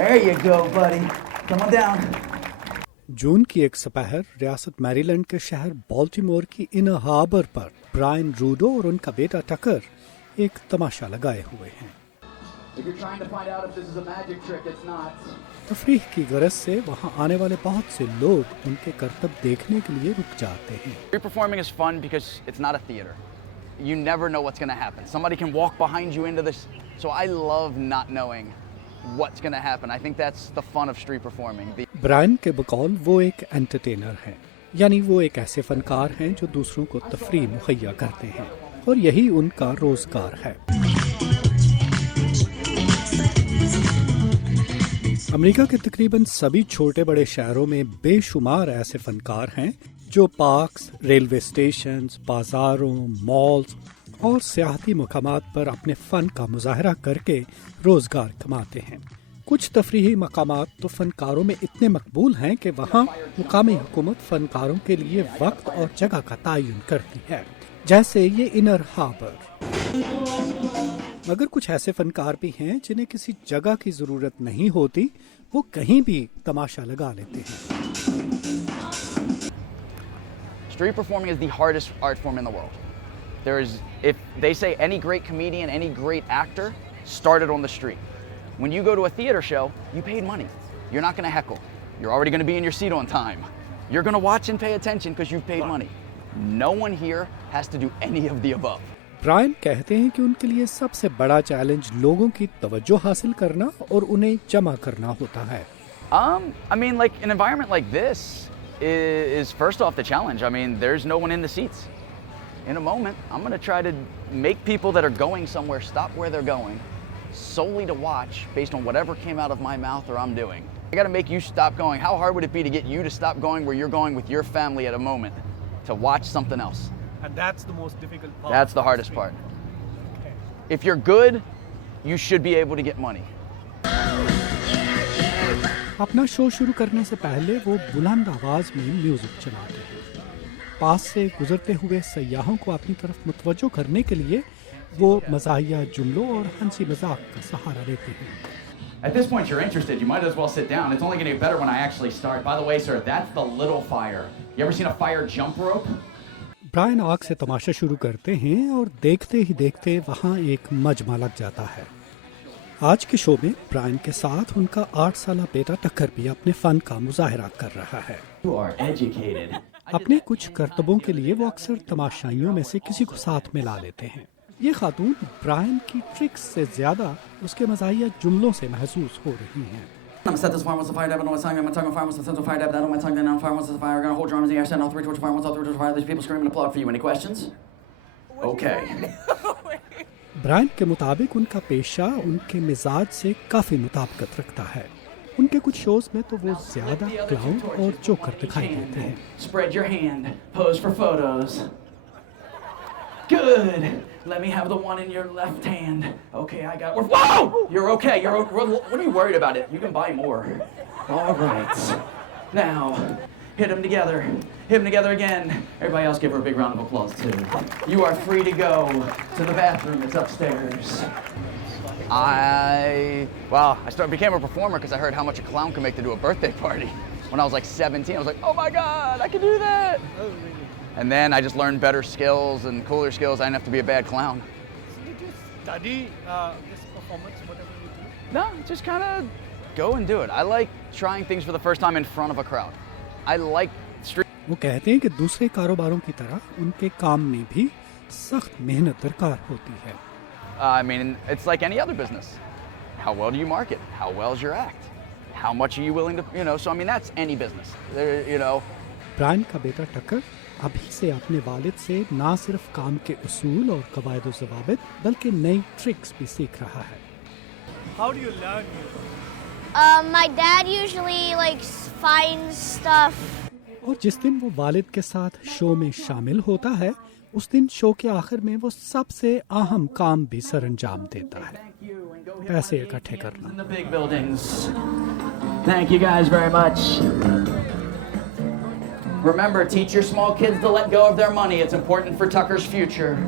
There you go, buddy. Come on down. जून की एक सपहर रियासत मैरीलैंड के शहर बॉल्टिमोर की इनर हार्बर पर ब्रायन रूडो और उनका बेटा टकर एक तमाशा लगाए हुए हैं। तफरीह की गरज से वहाँ आने वाले बहुत से लोग उनके करतब देखने के लिए रुक जाते हैं। Street performing is fun because it's not a theater. You never know what's going to happen. Somebody can walk behind you into this. So I love not knowing what's going to happen. I think that's the fun of street performing. Brian के बकौल वो एक entertainer हैं, यानी वो एक ऐसे फनकार हैं जो दूसरों को तफरीह मुहैया करते हैं और यही उनका रोजगार है। अमेरिका के तकरीबन सभी छोटे बड़े शहरों में बेशुमार ऐसे फनकार हैं जो पार्क्स, रेलवे स्टेशंस, बाजारों, मॉल्स और सियाहती मकामात पर अपने फन का मुजाहरा करके रोजगार कमाते हैं। कुछ तफरीही मकामात तो फनकारों में इतने मकबूल हैं कि वहाँ मुकामी हुकूमत फनकारों के लिए वक्त और जगह का तयन करती है, जैसे ये इनर हार्बर। मगर कुछ ऐसे फनकार भी हैं जिन्हें किसी जगह की जरूरत नहीं होती, वो कहीं भी तमाशा लगा लेते हैं। Street performing is the hardest art form in the world. If they say any great comedian, any great actor started on the street. When you go to a theater show, you paid money. You're not going to heckle. You're already going to be in your seat on time. You're going to watch and pay attention because you've paid money. No one here has to do any of the above. Brian कहते हैं कि उनके लिए सबसे बड़ा challenge लोगों की तवज्जो हासिल करना और उन्हें जमा करना होता है। I mean, like an environment like this is first off the challenge. I mean, there's no one in the seats. In a moment, I'm going to try to make people that are going somewhere stop where they're going solely to watch based on whatever came out of my mouth or I'm doing. I got to make you stop going. How hard would it be to get you to stop going where you're going with your family at a moment to watch something else? And that's the most difficult part. That's the hardest part. Okay. If you're good, you should be able to get money. अपना show शुरू करने से पहले वो बुलंद आवाज में music चलाते हैं। पास से गुजरते हुए सयाहों को अपनी तरफ मुतवज्जो करने के लिए वो मज़ाहिया जुमलों और हंसी मजाक का सहारा लेते हैं। At this point, you're interested. You might as well sit down. It's only going to get better when I actually start. By the way, sir, that's the little fire. You ever seen a fire jump rope? Brian आग से तमाशा शुरू करते हैं और देखते ही देखते वहाँ एक मजमा लग जाता है। आज के शो में ब्रायन के साथ उनका 8 साला बेटा टकर भी अपने फन का मुजाहरा कर रहा है। अपने कुछ करतबों के लिए वो अक्सर तमाशाइयों में से किसी को साथ में ला लेते हैं। ये खातून ब्रायन की ट्रिक्स से ज्यादा उसके मज़ाहिया जुमलों से महसूस हो रही हैं। I'm gonna set this fire, what's the fire, dab, on my tongue, on my tongue, on fire, what's the sense of fire, dab, that on my tongue, then on fire, what's the fire, gonna hold your arms in the air, send all three towards the fire, what's all three towards the fire, there's people screaming and applaud for you. Any questions? Okay. Brian के मुताबिक उनका पेशा उनके मिजाज से काफी मुताबिकत रखता है। उनके कुछ शोज में तो वो ज्यादा क्लाउन और जोकर दिखाई देते हैं। Spread your hand, pose for photos. Good. Let me have the one in your left hand. Okay, I got. Whoa! You're okay. What are you worried about? It. You can buy more. All right. Now, hit them together. Hit them together again. Everybody else, give her a big round of applause too. You are free to go to the bathroom. It's upstairs. I became a performer because I heard how much a clown can make to do a birthday party. When I was like 17, I was like, oh my God, I can do that. Oh, really? And then I just learned better skills and cooler skills. I didn't have to be a bad clown. So did you study this performance, whatever you do? No, just kind of go and do it. I like trying things for the first time in front of a crowd. I like street. वो कहते हैं कि दूसरे कारोबारों की तरह उनके काम में भी सख्त मेहनत दरकार होती है। I mean, it's like any other business. How well do you market? How well is your act? How much are you willing to, so I mean, that's any business. Brian का बेटा टकर अभी से अपने वालिद से ना सिर्फ काम के उसूल और कवायद व ज़वाबित बल्कि नई ट्रिक्स भी सीख रहा है। How do you learn? My dad usually finds stuff. और जिस दिन वो वालिद के साथ शो में शामिल होता है, उस दिन शो के आखिर में वो सबसे अहम काम भी सरंजाम देता है, पैसे इकट्ठे करना। Thank you guys very much. Remember, teach your small kids to let go of their money. It's important for Tucker's future.